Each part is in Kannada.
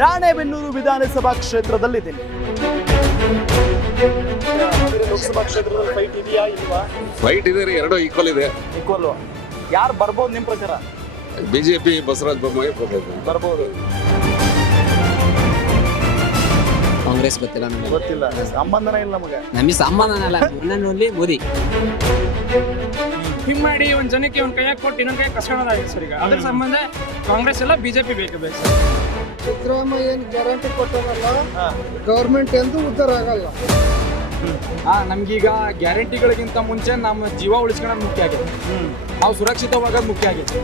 ರಾಣೆಬೆನ್ನೂರು ವಿಧಾನಸಭಾ ಕ್ಷೇತ್ರದಲ್ಲಿದ್ದೀನಿ. ಲೋಕಸಭಾ ಕ್ಷೇತ್ರದಲ್ಲಿ ಫೈಟ್ ಇದೆಯಾ ಇಲ್ವಾ? ಫೈಟ್ ಇದೆ ರೀ, ಎರಡು ಈಕ್ವಲ್ ಇದೆ. ಈಕ್ವಲ್. ಯಾರು ಬರ್ಬೋದು ನಿಮ್ ಪ್ರಕಾರ? ಬಿಜೆಪಿ ಬಸವರಾಜ ಬೊಮ್ಮಾಯಿ ಬರ್ಬೋದು. ಕಾಂಗ್ರೆಸ್ ಗೊತ್ತಿಲ್ಲ ನಮಗೆ. ಗೊತ್ತಿಲ್ಲ, ಸಂಬಂಧನೇ ಇಲ್ಲ ನಮಗೆ ಸಂಬಂಧನಲ್ಲ. ನನ್ನಲ್ಲಿ ಮೋದಿ ಹಿಂಗ್ ಮಾಡಿ ಒಂದ್ ಜನಕ್ಕೆ ಒಂದ್ ಕೈಯಾಗ ಕೊಟ್ಟು ಇನ್ನೊಂದ್ ಕೈ ಕಸ್ಕೊಳ್ಳೋದಾಗಿದೆ ಸರ್. ಈಗ ಅದ್ರ ಸಂಬಂಧ ಕಾಂಗ್ರೆಸ್ ಎಲ್ಲ ಬಿಜೆಪಿ ಬೇಕು ಸರ್. ಸಿದ್ದರಾಮಯ್ಯ ಏನು ಗ್ಯಾರಂಟಿ ಕೊಟ್ಟನಲ್ಲ, ಗೌರ್ಮೆಂಟ್ ಎಂದು ಉದ್ಧಾರ ಆಗಲ್ಲ. ನಮ್ಗೀಗ ಗ್ಯಾರಂಟಿಗಳಿಗಿಂತ ಮುಂಚೆ ನಮ್ಮ ಜೀವ ಉಳಿಸ್ಕೊಳ್ಳೋದು ಮುಖ್ಯ ಆಗಿದೆ. ನಾವು ಸುರಕ್ಷಿತವಾಗೋದು ಮುಖ್ಯ ಆಗಿದೆ.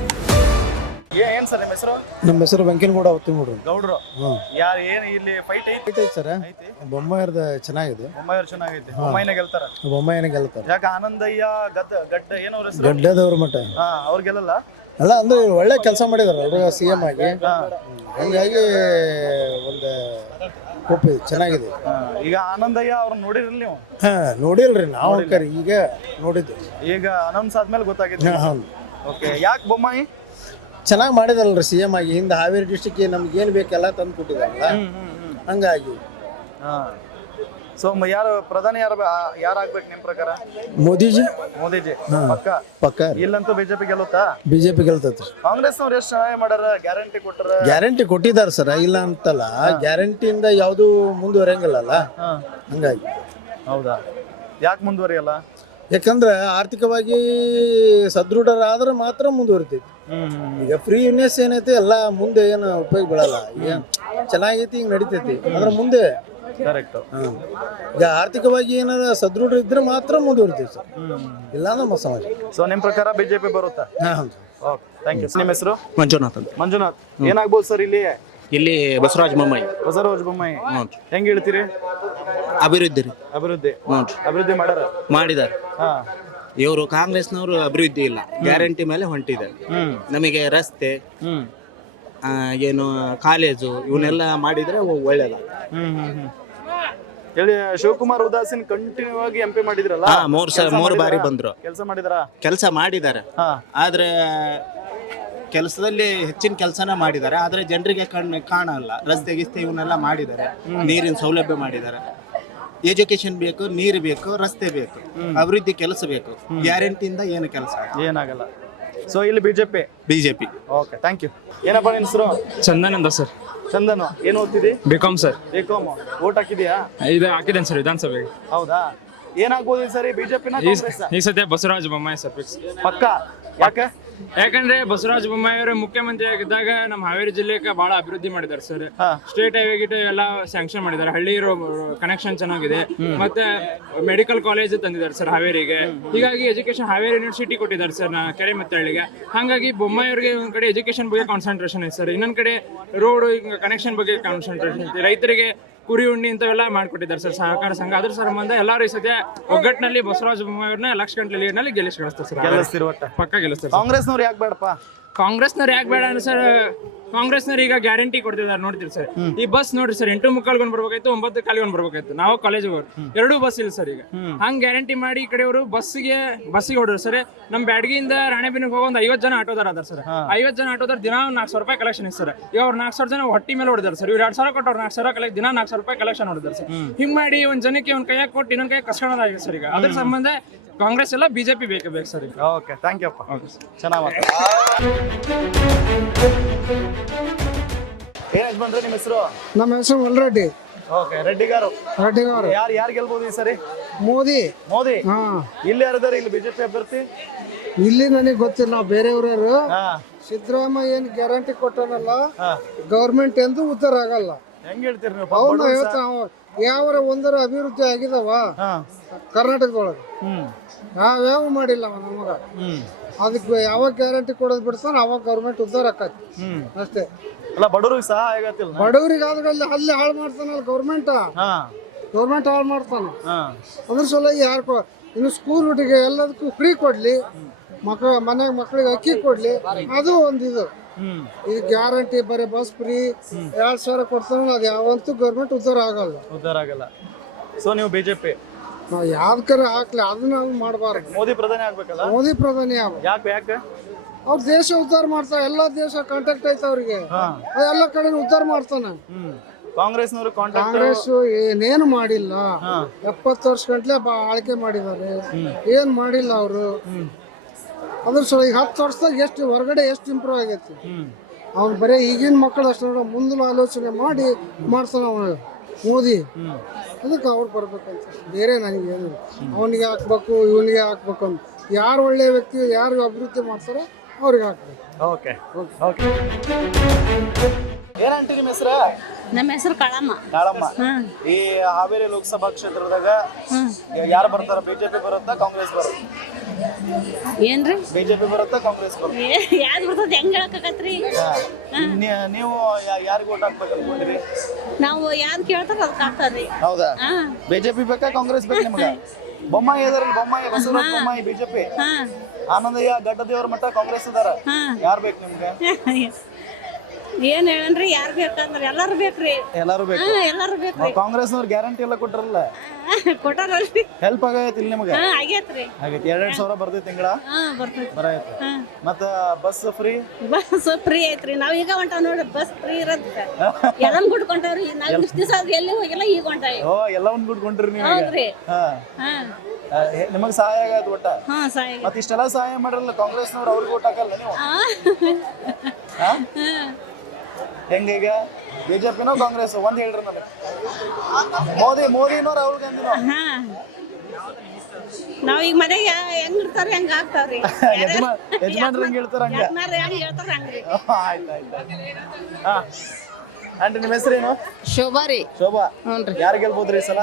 ಏನ್ ಸರ್ ನಿಮ್ಮ ಹೆಸರು? ನಮ್ಮ ಹೆಸರು ವೆಂಕನಗೌಡ ಹೊತ್ತಿಮೂಡ್ರು. ಗೌಡ್ರು. ಯಾರು ಏನ್ ಇಲ್ಲಿ ಫೈಟ್ ಐತಿ ಸರ್? ಬೊಮ್ಮಾಯಿರದ ಚೆನ್ನಾಗಿದೆ. ಬೊಮ್ಮಾಯಿಯವ್ರು ಚೆನ್ನಾಗೈತಿ. ಬೊಮ್ಮಾಯಿನ ಗೆಲ್ತಾರ. ಬೊಮ್ಮಾಯಿನ ಗೆಲ್ತಾರೆ. ಯಾಕೆ ಆನಂದಯ್ಯ ಗಡ್ಡ ಏನೋ ಹೆಸರು? ಗಡ್ಡದವ್ರ ಮಟ್ಟ ಅವ್ರು ಗೆಲ್ಲಲ್ಲ ಅಲ್ಲ, ಅಂದ್ರೆ ಒಳ್ಳೆ ಕೆಲಸ ಮಾಡಿದಾರೆ ಅವರು ಸಿಎಂ ಆಗಿ. ಹಂಗಾಗಿ ಒಂದು ಕೋಪಿ ಚೆನ್ನಾಗಿದೆ. ಈಗ ಆನಂದಯ್ಯ ಅವ್ರನ್ನ ನೋಡಿರಲಿ ನೀವು? ನೋಡಿಲ್ರಿ ನಾವು, ಈಗ ನೋಡಿದ್ವಿ. ಈಗ ಅನೌನ್ಸ್ ಆದ್ಮೇಲೆ ಗೊತ್ತಾಗಿತ್ತು. ಓಕೆ, ಯಾಕೆ ಬೊಮ್ಮಾಯಿ ಚೆನ್ನಾಗಿ ಮಾಡಿದಾರಲ್ರಿ ಸಿಎಂ ಆಗಿ? ಹಿಂದೆ ಹಾವೇರಿ ಡಿಸ್ಟಿಕ್ ನಮ್ಗೆ ಏನ್ ಬೇಕೆಲ್ಲ ತಂದು ಕೊಟ್ಟಿದಾರಲ್ಲ, ಹಂಗಾಗಿ. ಸೊ ಯಾರು ಪ್ರಧಾನಿ ಯಾರಾಗ್ಬೇಕು ನಿಮ್ ಪ್ರಕಾರ? ಮೋದಿಜಿ. ಮೋದಿಜಿ ಪಕ್ಕ ಇಲ್ಲಂತೂ ಬಿಜೆಪಿ ಗೆಲ್ಲುತ್ತಾ? ಬಿಜೆಪಿ ಗೆಲ್ತೈತ್ರಿ. ಕಾಂಗ್ರೆಸ್ನವ್ರು ಎಷ್ಟು ಸಹಾಯ ಮಾಡ್ಯಾರ? ಗ್ಯಾರಂಟಿ ಕೊಟ್ಟಾರ? ಗ್ಯಾರಂಟಿ ಕೊಟ್ಟಿದ್ದಾರೆ ಸರ್, ಇಲ್ಲ ಅಂತಲ್ಲ. ಗ್ಯಾರಂಟಿಯಿಂದ ಯಾವುದು ಮುಂದುವರೆಯಂಗಿಲ್ಲಲ್ಲ, ಹಂಗಾಗಿ. ಹೌದಾ? ಯಾಕೆ ಮುಂದುವರಿಯಲ್ಲ? ಯಾಕಂದ್ರೆ ಆರ್ಥಿಕವಾಗಿ ಸದೃಢರಾದ್ರೆ ಮಾತ್ರ ಮುಂದುವರಿತೈತಿ. ಈಗ ಫ್ರೀ ಯೂನಿಯಸ್ ಏನೈತಿ ಎಲ್ಲ ಮುಂದೆ ಏನು ಉಪಯೋಗ ಬೀಳಲ್ಲ. ಏನ್ ಚೆನ್ನಾಗೈತಿ, ಈಗ ನಡಿತೈತಿ, ಅದ್ರ ಮುಂದೆ ಕರೆಕ್ಟ್. ಈಗ ಆರ್ಥಿಕವಾಗಿ ಏನಾರ ಸದೃಢ ಇದ್ರೆ ಮಾತ್ರ ಮುಂದುವರಿತೈತಿ ಸರ್, ಇಲ್ಲ ಅಂದ್ರೆ ಸಮಾಜ. ಸೊ ನಿಮ್ ಪ್ರಕಾರ ಬಿಜೆಪಿ ಬರುತ್ತಾ? Okay, thank you. ನಿಮ್ಮ ಹೆಸರು? ಮಂಜುನಾಥ್ ಅಂತ. ಮಂಜುನಾಥ್. ಏನಾಗ್ಬೋದು ಸರ್ ಇಲ್ಲಿ ಬಸವರಾಜ ಬೊಮ್ಮಾಯಿ. ಬಸವರಾಜ ಬೊಮ್ಮಾಯಿ ಹೆಂಗ್ ಹೇಳ್ತೀರಿ? ಅಭಿವೃದ್ಧಿ ರೀ. ಅಭಿವೃದ್ಧಿ ಮಾಡಿದಾರೆ. ಇವರು ಕಾಂಗ್ರೆಸ್ನವರು ಅಭಿವೃದ್ಧಿ ಇಲ್ಲ, ಗ್ಯಾರಂಟಿ ಮೇಲೆ ಹೊಂಟಿದೆ. ನಮಗೆ ರಸ್ತೆ, ಏನು ಕಾಲೇಜು ಇವನ್ನೆಲ್ಲ ಮಾಡಿದ್ರೆ ಒಳ್ಳೇದ. ಹೇಳಿ, ಶಿವಕುಮಾರ್ ಉದಾಸೀನ್ ಕಂಟಿನ್ಯೂ ಆಗಿ MP ಮಾಡಿದ್ರಲ್ಲ? ಮೂರು ಬಾರಿ ಬಂದ್ರು. ಕೆಲಸ ಮಾಡಿದ್ದಾರೆ, ಆದ್ರೆ ಕೆಲಸದಲ್ಲಿ ಹೆಚ್ಚಿನ ಕೆಲಸನ ಮಾಡಿದ್ದಾರೆ. ಆದ್ರೆ ಜನರಿಗೆ ಕಾಣಲ್ಲ. ರಸ್ತೆ ಗಿಸ್ತೆ ಇವನ್ನೆಲ್ಲ ಮಾಡಿದ್ದಾರೆ, ನೀರಿನ ಸೌಲಭ್ಯ ಮಾಡಿದ್ದಾರೆ. ಎಜುಕೇಶನ್ ಬೇಕು, ನೀರು ಬೇಕು, ರಸ್ತೆ ಬೇಕು, ಅಭಿವೃದ್ಧಿ ಕೆಲಸ ಬೇಕು. ಗ್ಯಾರಂಟಿಯಿಂದ ಏನು ಕೆಲಸ ಏನಾಗಲ್ಲ. ಸೊ ಇಲ್ಲಿ ಬಿಜೆಪಿ. Okay, thank you. ಏನಪ್ಪ ನಿನ್ನ ಹೆಸರು? ಚಂದನ್ ಅಂತ ಸರ್. ಚಂದನ್, ಏನು ಓದ್ತಿದ್ದಿ? BCom sir. ಬಿಕಾಂ. ಓಟ್ ಹಾಕಿದ್ಯಾ? ಇದು ಹಾಕಿದ್ದೇನೆ ಸರ್ ವಿಧಾನಸಭೆಗೆ. ಹೌದಾ? ಏನಾಗ್ಬೋದು ಈ ಸರಿ? ಬಿಜೆಪಿನ ಕಾಂಗ್ರೆಸ್? ಈ ಸದ್ಯ ಬಸವರಾಜ ಬೊಮ್ಮಾಯಿ ಸರ್ ಫಿಕ್ಸ್. ಪಕ್ಕ. ಯಾಕಂದ್ರೆ ಬಸವರಾಜ ಬೊಮ್ಮಾಯಿ ಅವರು ಮುಖ್ಯಮಂತ್ರಿ ಆಗಿದ್ದಾಗ ನಮ್ಮ ಹಾವೇರಿ ಜಿಲ್ಲೆಗೆ ಬಹಳ ಅಭಿವೃದ್ಧಿ ಮಾಡಿದ್ದಾರೆ ಸರ್. ಸ್ಟೇಟ್ ಹೈವೇ ಗಿಟೆ ಎಲ್ಲ ಸ್ಯಾಂಕ್ಷನ್ ಮಾಡಿದ್ದಾರೆ. ಹಳ್ಳಿ ಕನೆಕ್ಷನ್ ಚೆನ್ನಾಗಿದೆ. ಮತ್ತೆ ಮೆಡಿಕಲ್ ಕಾಲೇಜ್ ತಂದಿದ್ದಾರೆ ಸರ್ ಹಾವೇರಿಗೆ. ಹೀಗಾಗಿ ಎಜುಕೇಶನ್ ಹಾವೇರಿ ಯೂನಿವರ್ಸಿಟಿ ಕೊಟ್ಟಿದ್ದಾರೆ ಸರ್ ಕೆರೆ ಮತ್ತೆ ಹಳ್ಳಿಗೆ. ಹಾಗಾಗಿ ಬೊಮ್ಮಾಯಿ ಅವರಿಗೆ ಒಂದ್ ಕಡೆ ಎಜುಕೇಶನ್ ಬಗ್ಗೆ ಕಾನ್ಸಂಟ್ರೇಷನ್ ಇದೆ ಸರ್, ಇನ್ನೊಂದ್ ಕಡೆ ರೋಡ್ ಕನೆಕ್ಷನ್ ಬಗ್ಗೆ ಕಾನ್ಸಂಟ್ರೇಷನ್ ಇದೆ. ರೈತರಿಗೆ ಕುರಿ ಉಣ್ಣಿ ಇಂಥವೆಲ್ಲ ಮಾಡ್ಕೊಟ್ಟಿದ್ದಾರೆ ಸರ್ ಸಹಕಾರ ಸಂಘ. ಅದ್ರ ಸಂಬಂಧ ಎಲ್ಲರೂ ಈ ಸದ್ಯ ಒಗ್ಗಟ್ಟಿನಲ್ಲಿ ಬಸವರಾಜ ಬೊಮ್ಮಾಯಿ ಅವ್ರನ್ನ ಲಕ್ಷ ಗಂಟೆ ಲೀಡ್ನಲ್ಲಿ ಗೆಲ್ಲಿಸ್ತಾರೆ ಸರ್. ಪಕ್ಕ ಗೆಲ್ಲಿಸ್ತಾರೆ. ಕಾಂಗ್ರೆಸ್ನವ್ರು ಯಾಕೆ ಬೇಡಪ್ಪ? ಕಾಂಗ್ರೆಸ್ನವ್ರು ಯಾಕೆ ಬೇಡ ಅಂದ್ರೆ ಸರ್, ಕಾಂಗ್ರೆಸ್ನವ್ರು ಈಗ ಗ್ಯಾರಂಟಿ ಕೊಡ್ತಿದ್ದಾರೆ ನೋಡ್ತೀರಿ ಸರ್. ಈ ಬಸ್ ನೋಡ್ರಿ ಸರ್, 8:45 ಬರ್ಬೇಕಾಯ್ತು, 9:15 ಬರ್ಬೇಕಾಯ್ತು. ನಾವು ಕಾಲೇಜಿಗೆ ಹೋಗಿ ಎರಡೂ ಬಸ್ ಇಲ್ಲ ಸರ್ ಈಗ. ಹಂಗ್ ಗ್ಯಾರಂಟಿ ಮಾಡಿ ಈ ಕಡೆಯವರು ಬಸ್ಸಿಗೆ ಹೊಡ್ರಿ ಸರ್. ನಮ್ ಬ್ಯಾಡಗಿಯಿಂದ ರಾಣೆಬೆನ್ನೂರಿಗೆ ಹೋಗೋ ಒಂದು 50 ಜನ ಆಟೋದಾರ ಅದಾರ ಸರ್. 50 ಜನ ಆಟೋದಾರ ದಿನ 400 ರೂಪಾಯಿ ಕಲೆಕ್ಷನ್ ಇದೆ ಸರ್. ಈಗ ಅವ್ರು 400 ಜನ ಹೊಟ್ಟಿ ಮೇಲೆ ಹೊಡೆದಾರೆ ಸರ್. ಇವ್ರು 2,000 ಕೊಟ್ಟವ್ರು 4,000 ದಿನ 400 ರೂಪಾಯಿ ಕಲೆಕ್ಷನ್ ಹೊಡೆದಾರೆ ಸರ್. ಹಿಂಗ್ ಮಾಡಿ ಒಂದ್ ಜನಕ್ಕೆ ಒಂದ್ ಕೈಯಾಗ ಕೊಟ್ಟು ಇನ್ನೊಂದ್ ಕೈ ಕಸ್ಕೊಳ್ಳೋದಾಗಿದೆ ಸರ್. ಈಗ ಅದ್ರ ಸಂಬಂಧ ಕಾಂಗ್ರೆಸ್ ಎಲ್ಲ ಬಿಜೆಪಿ ಬೇಕು ಸರ್. ಓಕೆ, ಥ್ಯಾಂಕ್ ಯು ಅಪ್ಪ. ಚೆನ್ನಾಗಿ ಏನಾಯ್ತು ಬಂದ್ರೆ ನಿಮ್ಮ ಹೆಸರು? ನಮ್ಮ ಹೆಸರು ಮಲ್ರೆಡ್ಡಿ. ಓಕೆ, ರೆಡ್ಡಿಗಾರು. ಯಾರು ಗೆಲ್ಬಹುದು ಈ ಸರಿ? ಮೋದಿ. ಇಲ್ಲಿ ಯಾರಿದ್ದಾರೆ? ಇಲ್ಲಿ ಬಿಜೆಪಿ ಅಭ್ಯರ್ಥಿ ಇಲ್ಲಿ ನನಗೆ ಗೊತ್ತಿಲ್ಲ, ನಾವು ಬೇರೆಯವ್ರು. ಸಿದ್ದರಾಮಯ್ಯ ಏನು ಗ್ಯಾರಂಟಿ ಕೊಟ್ಟನಲ್ಲ, ಗೌರ್ಮೆಂಟ್ ಎಂದು ಉದ್ಧಾರ ಆಗಲ್ಲ. ಹೆಂಗ್ ಹೇಳ್ತೀರಿ ನೀವು? ಅವ್ನು ಹೇಳ್ತಾವ ಯಾವ ಒಂದರ ಅಭಿವೃದ್ಧಿ ಆಗಿದಾವ ಕರ್ನಾಟಕದೊಳಗೆ, ಯಾವ್ಯಾವ ಮಾಡಿಲ್ಲ ನಮಗ. ಅದಕ್ಕೆ ಯಾವಾಗ ಗ್ಯಾರಂಟಿ ಕೊಡೋದು ಬಿಡ್ತಾನ ಅವಾಗ ಗೌರ್ಮೆಂಟ್ ಉದ್ಧಾರ ಆಕತಿ ಅಷ್ಟೇ. ಬಡವ್ರಿಗೆ ಸಹಾಯ ಆಗತ್ತಿಲ್ಲ. ಬಡವ್ರಿಗೆ ಆದ್ರೆ ಅಲ್ಲಿ ಹಾಳು ಮಾಡ್ತಾನಲ್ಲ ಗೌರ್ಮೆಂಟ್ ಹಾಳು ಮಾಡ್ತಾನ. ಅದ್ರ ಸಲುವಾಗಿ ಯಾರು ಇನ್ನು ಸ್ಕೂಲ್ ಹುಟ್ಟಿಗೆ ಎಲ್ಲದಕ್ಕೂ ಫ್ರೀ ಕೊಡ್ಲಿ, ಮನೆಗೆ ಮಕ್ಕಳಿಗೆ ಅಕ್ಕಿ ಕೊಡ್ಲಿ, ಅದು ಒಂದು ಇದು. ಇದು ಗ್ಯಾರಂಟಿ ಬರೀ ಬಸ್ ಫ್ರೀ 2,000 ಕೊಡ್ತಾನಲ್ಲ, ಅದು ಯಾವಂತೂ ಗೌರ್ಮೆಂಟ್ ಉದ್ಧಾರ ಆಗಲ್ಲ. ಸೊ ನೀವು ಬಿಜೆಪಿ? ನಾವು ಯಾವ್ದಕ್ಕಾರ ಹಾಕ್ಲಿ, ಅದನ್ನ ನಾವು ಮಾಡಬಾರ್ದು. ಮೋದಿ ಪ್ರಧಾನಿ ಆಗ್ಬೇಕಲ್ಲ? ಮೋದಿ ಪ್ರಧಾನಿ ಯಾಕೆ? ಅವ್ರ ದೇಶ ಉದ್ಧಾರ ಮಾಡ್ತಾರೆ, ಎಲ್ಲ ದೇಶ ಕಾಂಟ್ಯಾಕ್ಟ್ ಐತೆ ಅವ್ರಿಗೆ, ಹಾ ಎಲ್ಲ ಕಡೆ ಉದ್ಧಾರ ಮಾಡ್ತಾನೆ. ಕಾಂಗ್ರೆಸ್ನವರು ಕಾಂಟ್ಯಾಕ್ಟ್ ಕಾಂಗ್ರೆಸ್ ಏನೇನು ಮಾಡಿಲ್ಲ, 70 ವರ್ಷ ಗಂಟ್ಲೆ ಆಳ್ಕೆ ಮಾಡಿದ್ದಾರೆ, ಏನ್ ಮಾಡಿಲ್ಲ ಅವರು. ಅದ್ರ ಸೊ ಈಗ 10 ವರ್ಷದಾಗ ಎಷ್ಟು ಹೊರಗಡೆ ಎಷ್ಟು ಇಂಪ್ರೂವ್ ಆಗೈತಿ. ಅವ್ನು ಬರೀ ಈಗಿನ ಮಕ್ಕಳು ಅಷ್ಟು ನೋಡ, ಮುಂದಿನ ಆಲೋಚನೆ ಮಾಡಿ ಮಾಡ್ತಾನ ಅವನು ಮೋದಿ. ಅದಕ್ಕೆ ಅವ್ರು ಬರ್ಬೇಕಂತ, ಬೇರೆ ನನಗೇನು ಅವನಿಗೆ ಹಾಕ್ಬೇಕು ಇವನಿಗೆ ಹಾಕ್ಬೇಕು ಅಂತ. ಯಾರು ಒಳ್ಳೆ ವ್ಯಕ್ತಿ, ಯಾರು ಅಭಿವೃದ್ಧಿ ಮಾಡ್ತಾರೋ ಅವ್ರಿಗೆ ಹಾಕ್ಬೇಕು. Okay okay. ಏನಂಟಿ ನಿಮ್ಮ ಹೆಸರು? ನಮ್ಮ ಹೆಸರು ಕಾಳಮ್ಮ. ಕಾಳಮ್ಮ. ಈ ಹಾವೇರಿ ಲೋಕಸಭಾ ಕ್ಷೇತ್ರದಾಗ ಯಾರು ಬರ್ತಾರ? ಬಿಜೆಪಿ ಬರುತ್ತಾ ಕಾಂಗ್ರೆಸ್ ಬರುತ್ತಾ? ಏನ್ರಿ ಬಿಜೆಪಿ ಬರುತ್ತಾ ಕಾಂಗ್ರೆಸ್ ಬರುತ್ತಾ? ಯಾವ್ದು ಬರ್ತದ ಹೆಂಗ್ ಹೇಳಕ್ಕಾಗತ್ರಿ? ನೀವು ಯಾರಿಗೆ ಓಟ್ ಹಾಕ್ಬೇಕು ಅನ್ಕೊಂಡಿರಿ? ನಾವು ಯಾವ್ದು ಕೇಳ್ತಾರ ಅದಕ್ಕೆ ಹಾಕ್ತಾರ್ರಿ. ಹೌದಾ? ಬಿಜೆಪಿ ಬೇಕಾ ಕಾಂಗ್ರೆಸ್ ಬೇಕಾ ನಿಮ್ಗೆ? ಬೊಮ್ಮಾಯಿ ಇದಾರಲ್ಲ, ಬೊಮ್ಮಾಯಿ ಬಸವರಾಜ ಬೊಮ್ಮಾಯಿ ಬಿಜೆಪಿ, ಆನಂದಯ್ಯ ಗಡ್ಡದೇವರ ಮಠ ಕಾಂಗ್ರೆಸ್ ಇದಾರ. ಯಾರು ಬೇಕು ನಿಮ್ಗೆ? ಏನ್ ಹೇಳನ್ರಿ, ಯಾರು ಬೇಕಂದ್ರ ಎಲ್ಲಾರು ಬೇಕ್ರಿ. ಎಲ್ಲಾರು ಬೇಕು. ಎಲ್ಲಾರು ಬೇಕ್ರಿ. ಕಾಂಗ್ರೆಸ್ನವ್ರು ಗ್ಯಾರಂಟಿ ಎಲ್ಲ ಕೊಟ್ರಲ್ಲ, ಕೊಟ್ಟಾರಲ್ರಿ. ಹೆಲ್ಪ್ ಆಗೈತಿ ಇಲ್ಲಿ ನಿಮ್ಗೆ? ಆಗೇತ್ರಿ. ಆಗೈತಿ. 2,000 ಬರ್ತೈತಿ ತಿಂಗಳ ಬರ್ತೈತಿ. ಬರೈತಿ. ಮತ್ತ ಬಸ್ ಫ್ರೀ? ಬಸ್ ಫ್ರೀ ಐತ್ರಿ. ನಾವ್ ಈಗ ಹೊಂಟಾವ್ ನೋಡ್ರಿ, ಬಸ್ ಫ್ರೀ ಇರತ್ತ. ಎಲ್ಲಮ್ ಗುಡ್ಕೊಂಡವ್ರಿ. ನಾವ್ ಇಷ್ಟ ದಿವಸ ಎಲ್ಲಿ ಹೋಗಿಲ್ಲ, ಈಗ ಹೊಂಟಾವಿ. ಓ, ಎಲ್ಲವನ್ನ ಗುಡ್ಕೊಂಡ್ರಿ ನೀವು? ಹೌದ್ರಿ. ನಿಮಗ್ ಸಹಾಯ ಆಗೈತಿ ಒಟ್ಟ? ಸಹಾಯ. ಮತ್ತ ಇಷ್ಟೆಲ್ಲ ಸಹಾಯ ಮಾಡಿರಲ್ಲ ಕಾಂಗ್ರೆಸ್ನವ್ರು, ಅವ್ರಿಗೆ ಓಟ್ ಹಾಕಲ್ಲ ನೀವು? ಹೆಂಗೀಗ ಬಿಜೆಪಿನೋ ಕಾಂಗ್ರೆಸ್ ಒಂದ್ ಹೇಳ್ರಿ ನನಗೆ. ಮೋದಿನೋ ರಾಹುಲ್ ಗಾಂಧಿನೋ? ನಾವ್ ಈಗ ಮನೆಗೆ ಹೆಂಗ್ ಇರ್ತಾರ ಹೆಂಗ ಆಗ್ತಾವ್ರಿ. ಯಜಮಾನ್ರು ಹೆಂಗ್ ಹೇಳ್ತಾರ ಹಂಗ? ಹೇಳ್ತಾರ ಹಂಗ್ರಿ. ಹಾ ಆಂಟಿ, ನಿಮ್ಮ ಹೆಸರೇನು? ಶೋಭಾ ರೀ. ಶೋಭಾ. ಹ್ಞೂನ್ರಿ. ಯಾರು ಗೆಲ್ಬೋದ್ರಿ ಈ ಸಲ?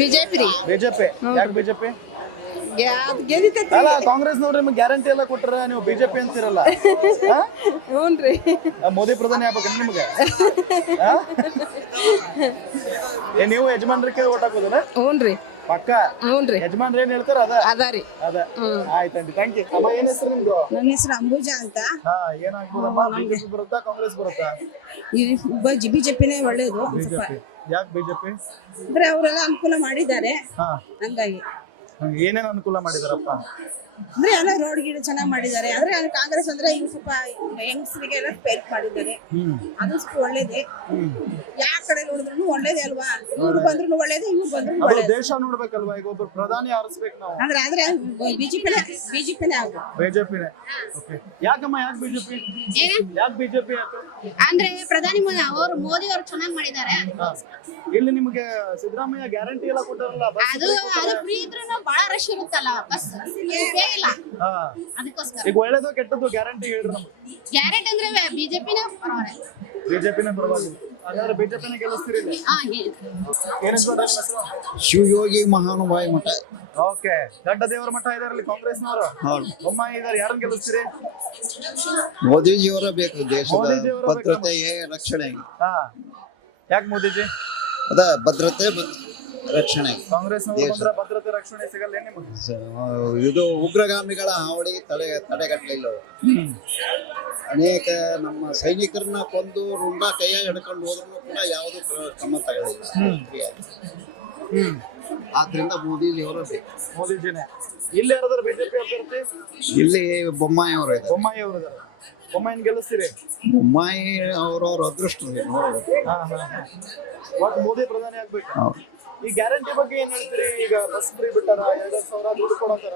ಬಿಜೆಪಿ ರೀ. ಬಿಜೆಪಿ. ಯಾಕೆ ಬಿಜೆಪಿ? ಗೆದಿತೈತಿ. ಅಲ್ಲ, ಕಾಂಗ್ರೆಸ್ ನೋಡ್ರಿ ನಿಮ್ಗೆ ಗ್ಯಾರಂಟಿ ಎಲ್ಲ ಕೊಟ್ರ, ನೀವು ಬಿಜೆಪಿ ಅಂತಿರಲ್ಲ. ಹ್ಞೂನ್ರಿ. ಮೋದಿ ಪ್ರಧಾನಿ ಆಗ್ಬೇಕು ನಿಮ್ಗೆ? ನೀವು ಯಜಮಾನ್ರಿಗೆ ಓಟ್ ಹಾಕೋದಲ್ಲ? ಹ್ಞೂನ್ರಿ. ಪಕ್ಕ? ಹ್ಞೂನ್ರಿ. ಯಜಮಾನ್ರು ಏನ್ ಹೇಳ್ತಾರ ಅದ? ಆಯ್ತಂಡಿ, ಥ್ಯಾಂಕ್ ಯು. ಅಮ್ಮ, ಏನ್ ಹೆಸರು ನಿಮ್ದು? ನನ್ನ ಹೆಸರು ಅಂಬುಜಾ ಅಂತ. ಏನಾಗ್ಬೋದಮ್ಮ? ಬಿಜೆಪಿ ಬರುತ್ತಾ ಕಾಂಗ್ರೆಸ್ ಬರುತ್ತಾ? ಬಿಜೆಪಿನೇ ಒಳ್ಳೇದು. ಬಿಜೆಪಿ. ಯಾಕೆ ಬಿಜೆಪಿ? ಅಂದ್ರೆ ಅವರೆಲ್ಲ ಅನುಕೂಲ ಮಾಡಿದ್ದಾರೆ, ಹಂಗಾಗಿ. ಏನೇನ್ ಅನುಕೂಲ ಮಾಡಿದಾರಪ್ಪ? ಅಂದ್ರೆ ಎಲ್ಲ ರೋಡ್ ಗಿಡ ಚೆನ್ನಾಗಿ ಮಾಡಿದ್ದಾರೆ. ಆದ್ರೆ ಕಾಂಗ್ರೆಸ್ ಅಂದ್ರೆ ಈಗ ಸ್ವಲ್ಪ ಹೆಂಗಸರಿಗೆ ಎಲ್ಲ ಫೇಲ್ ಮಾಡಿದ್ದಾರೆ, ಅದು ಸ್ವಲ್ಪ ಒಳ್ಳೇದೇ. ಯಾವ ಕಡೆ ನೋಡಿದ್ರು ಒಳ್ಳೇದೇ ಅಲ್ವಾ? ಇವ್ರು ಬಂದ್ರು ಒಳ್ಳೇದೇ, ಇವ್ರು ಬಂದ್ರು ಒಳ್ಳೇದೇ. ದೇಶ ನೋಡ್ಬೇಕಲ್ವಾ? ಈಗ ಒಬ್ರು ಪ್ರಧಾನಿ ಆರಿಸ್ಬೇಕು ನಾವು. ಆದ್ರೆ ಬಿಜೆಪಿನೇ ಆಗ. ಬಿಜೆಪಿನೇ. ಯಾಕಮ್ಮ, ಯಾಕೆ ಬಿಜೆಪಿ? ಯಾಕೆ ಬಿಜೆಪಿ? ಅಂದ್ರೆ ಪ್ರಧಾನಿ ಅವರು ಮೋದಿ ಅವರು ಚೆನ್ನಾಗಿ ಮಾಡಿದ್ದಾರೆ. ಇಲ್ಲಿ ನಿಮಗೆ ಸಿದ್ದರಾಮಯ್ಯ ಗ್ಯಾರಂಟಿ ಎಲ್ಲ ಕೊಟ್ಟಾರಲ್ಲ, ಅದು ಫ್ರೀ ಇದ್ರೂ ಬಹಳ ರಶ್ ಇರುತ್ತಲ್ಲ, ಬಸ್ ಇಲ್ಲ. ಅದಕ್ಕೋಸ್ಕರ ಈಗ ಒಳ್ಳೇದು ಕೆಟ್ಟದ್ದು ಗ್ಯಾರಂಟಿ ಹೇಳ್ರಿ ನಮ್ಗೆ. ಗ್ಯಾರಂಟಿ ಅಂದ್ರೆ ಬಿಜೆಪಿನೇ ಪರವಾಗಿಲ್ಲ. ಬಿಜೆಪಿನೇ ಪರವಾಗಿಲ್ಲ. ಹಾಗಾದ್ರೆ ಬಿಜೆಪಿನೇ ಗೆಲ್ಲಿಸ್ತೀರಿ? ಶಿವಯೋಗಿ ಮಹಾನುಭಾವಿ ಮಠ. ಓಕೆ. ಗಡ್ಡ ದೇವರ ಮಠ ಇದಾರಲ್ಲಿ ಕಾಂಗ್ರೆಸ್ನವರು, ಬೊಮ್ಮಾಯಿ ಇದಾರೆ, ಯಾರನ್ನ ಗೆಲ್ಲಿಸ್ತೀರಿ? ಮೋದಿಜಿಯವರ ಬೇಕು, ದೇಶದ ಭದ್ರತೆಗೆ ರಕ್ಷಣೆ. ಯಾಕೆ ಮೋದಿಜಿ? ಅದ ಭದ್ರತೆ ರಕ್ಷಣೆ. ಕಾಂಗ್ರೆಸ್ ಭದ್ರತೆ ರಕ್ಷಣೆ ಸಿಗಲ್ಲ ನಿಮಗೆ? ಇದು ಉಗ್ರಗಾಮಿಗಳ ಹಾವಳಿಗೆ ತಡೆಗಟ್ಟಲಿಲ್ಲ. ಅನೇಕ ನಮ್ಮ ಸೈನಿಕರನ್ನ ಕೊಂದು ರುಂಡ ಕೈಯಾಗ ಹಿಡ್ಕೊಂಡು ಹೋದ್ರು ಕೂಡ ಯಾವುದು ಕ್ರಮ ತಗೊಳ್ಳಿಲ್ಲ. ಆದ್ರಿಂದ ಮೋದಿಜಿಯವರ ಬೇಕು. ಮೋದಿಜಿನೇ. ಇಲ್ಲಿ ಯಾರಾದ್ರೂ ಬಿಜೆಪಿ ಅಭ್ಯರ್ಥಿ? ಇಲ್ಲಿ ಬೊಮ್ಮಾಯಿ ಅವರು ಇದ್ದಾರೆ. ಬೊಮ್ಮಾಯಿ ಅವರು ಇದ್ದಾರೆ. ಬೊಮ್ಮಾಯಿನ ಗೆಲ್ಲಿಸ್ತೀರಿ? ಬೊಮ್ಮಾಯಿ ಅವರವ್ರ ಅದೃಷ್ಟ ನೋಡ್ಬೇಕು. ಒಟ್ಟು ಮೋದಿ ಪ್ರಧಾನಿ ಆಗ್ಬೇಕು. ಈ ಗ್ಯಾರಂಟಿ ಬಗ್ಗೆ ಏನ್ ಹೇಳ್ತೀರಿ? ಈಗ ಬಸ್ ಫ್ರೀ ಬಿಟ್ಟಾರ, 2,000 ದುಡ್ಡು ಕೊಡತಾರ.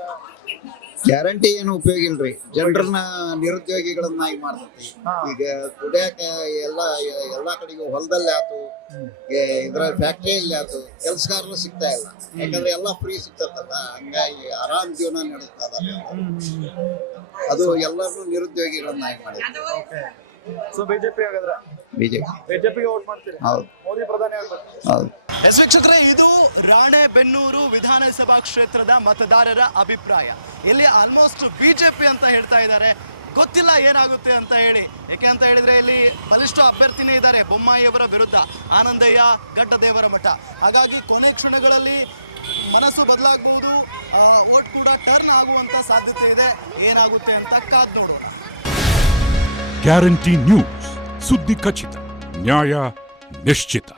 ಗ್ಯಾರಂಟಿ ಏನು ಉಪಯೋಗ ಇಲ್ರಿ, ಜನರನ್ನ ನಿರುದ್ಯೋಗಿಗಳನ್ನಾಗಿ ಮಾಡ್ತೈತಿ. ಈಗ ದುಡಿಯಾಕ ಎಲ್ಲಾ ಕಡೆಗೂ ಹೊಲದಲ್ಲಿ ಆತು, ಇದ್ರ ಫ್ಯಾಕ್ಟ್ರಿಯಲ್ಲಿ ಆತು, ಕೆಲ್ಸಗಾರರು ಸಿಗ್ತಾ ಇಲ್ಲ. ಯಾಕಂದ್ರೆ ಎಲ್ಲಾ ಫ್ರೀ ಸಿಗ್ತದಲ್ಲ, ಹಂಗಾಗಿ ಆರಾಮ್ ಜೀವನ ನಡೆಸ್ತಾ ಇದಾರೆ. ಅದು ಎಲ್ಲರೂ ನಿರುದ್ಯೋಗಿಗಳನ್ನಾಗಿ ಮಾಡಿದ್ರು. ಸೊ ಬಿಜೆಪಿ ಹಾಗಾದ್ರೆ? ಬಿಜೆಪಿಗೆ ವೋಟ್ ಮಾಡ್ತೀರಿ? ಹೌದು. ಮೋದಿ ಪ್ರಧಾನಿ ಆಗ್ಬೇಕು. ಹೌದು. ವೀಕ್ಷಕರೇ, ಇದು ರಾಣೆಬೆನ್ನೂರು ವಿಧಾನಸಭಾ ಕ್ಷೇತ್ರದ ಮತದಾರರ ಅಭಿಪ್ರಾಯ. ಇಲ್ಲಿ ಆಲ್ಮೋಸ್ಟ್ ಬಿಜೆಪಿ ಅಂತ ಹೇಳ್ತಾ ಇದ್ದಾರೆ. ಗೊತ್ತಿಲ್ಲ ಏನಾಗುತ್ತೆ ಅಂತ ಹೇಳಿ. ಯಾಕೆ ಅಂತ ಹೇಳಿದ್ರೆ ಇಲ್ಲಿ ಬಲಿಷ್ಠ ಅಭ್ಯರ್ಥಿನೇ ಇದ್ದಾರೆ ಬೊಮ್ಮಾಯಿ ಅವರ ವಿರುದ್ಧ, ಆನಂದಯ್ಯ ಗಡ್ಡದೇವರ ಮಠ. ಹಾಗಾಗಿ ಕೊನೆ ಕ್ಷಣಗಳಲ್ಲಿ ಮನಸ್ಸು ಬದಲಾಗಬಹುದು, ವೋಟ್ ಕೂಡ ಟರ್ನ್ ಆಗುವಂತ ಸಾಧ್ಯತೆ ಇದೆ. ಏನಾಗುತ್ತೆ ಅಂತ ಕಾದ್ ನೋಡೋಣ. ಗ್ಯಾರಂಟಿ ನ್ಯೂಸ್, ಸುದ್ದಿ ಖಚಿತ, ನ್ಯಾಯ ನಿಶ್ಚಿತ.